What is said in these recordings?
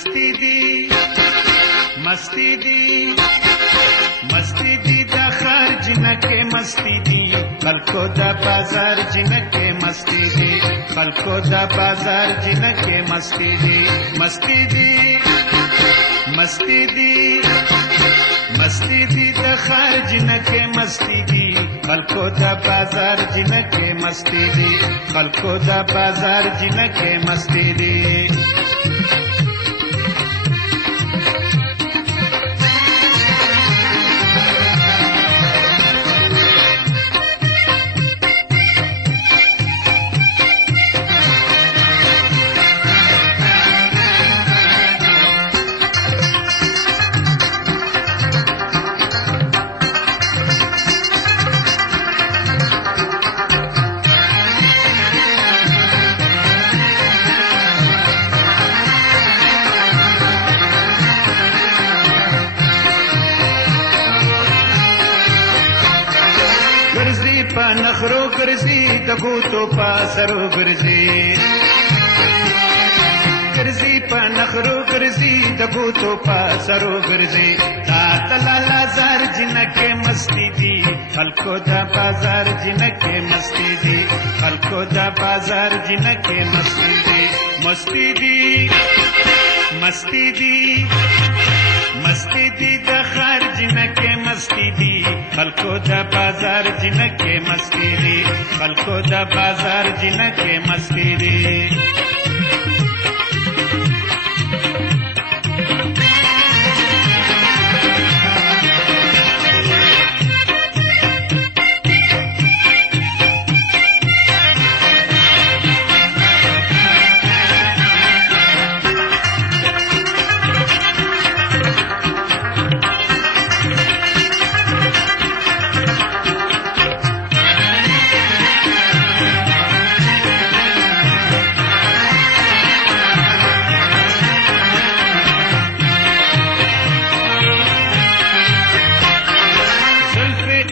مستی دی مستی دی مستی دی دا خرج نکے مستی دی خلکو دا بازار جنکے مستی دی خلکو دا بازار جنکے مستی دی مستی دی مستی دی مستی دی دا خرج نکے مستی دی خلکو دا بازار جنکے مستی دی خلکو دا بازار جنکے مستی دی پا نخرو گرزی دبوتو پا سرو گرزی گرزی پا نخرو گرزی دبوتو پا سرو گرزی تا تلالا زار جنکے مستی دی خلکو دا بازار جنکے مستی دی خلکو دا بازار جنکے مستی دی مستی دی مستی دی مستی دی دا خار جنکے مستی دی خلکو دا بازار جنکے مستی دی خلکو دا بازار جنکے مستی دی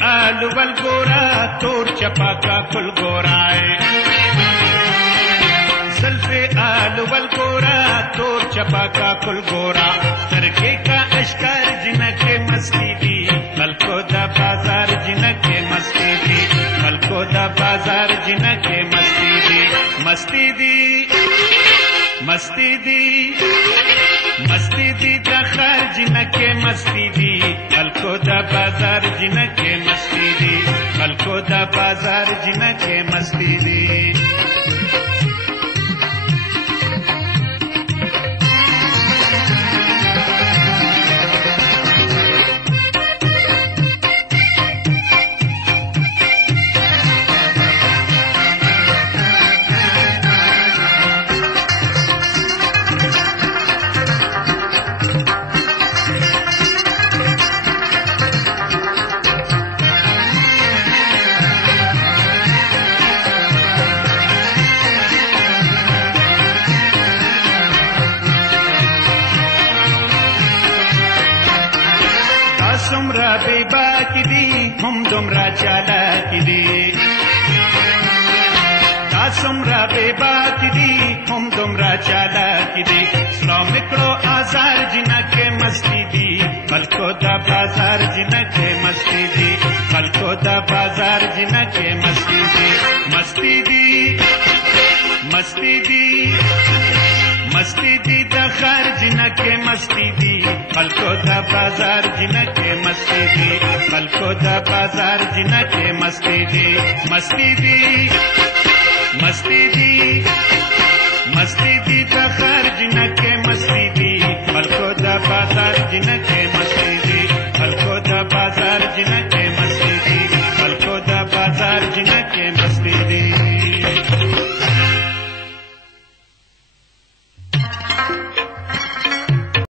आलू वल गोरा तोर चपा का फुल गोराए सल्फे आलू वल गोरा तोर चपा का फुल गोरा सरके का अश्कार जिनके मस्ती दी खलको दा बाजार जिनके मस्ती दी खलको दा बाजार जिनके मस्ती दी मस्ती दी मस्ती दी मस्ती दी दा खर जिनके मस्ती दी खलको दा बाजार जिनके मस्ती दी खलको दा बाजार जिनके मस्ती दी सुमरा बेबा की दी हम दुमरा चाला की दी सुमरा बेबा की दी हम दुमरा चाला की दी श्रमिकड़ो आजार जिनके मस्ती दी खलको दा बाजार जिनके मस्ती दी खलको दा बाजार जिनके मस्ती दी मस्ती दी मस्ती दी मस्ती दी दा खर जिनके मस्ती दी खलको दा बाजार जिनके मस्ती दी खलको दा बाजार जिनके मस्ती दी मस्ती दी मस्ती दी मस्ती दी दा खर जिनके मस्ती दी खलको दा बाजार जिनके मस्ती दी खलको दा बाजार जिनके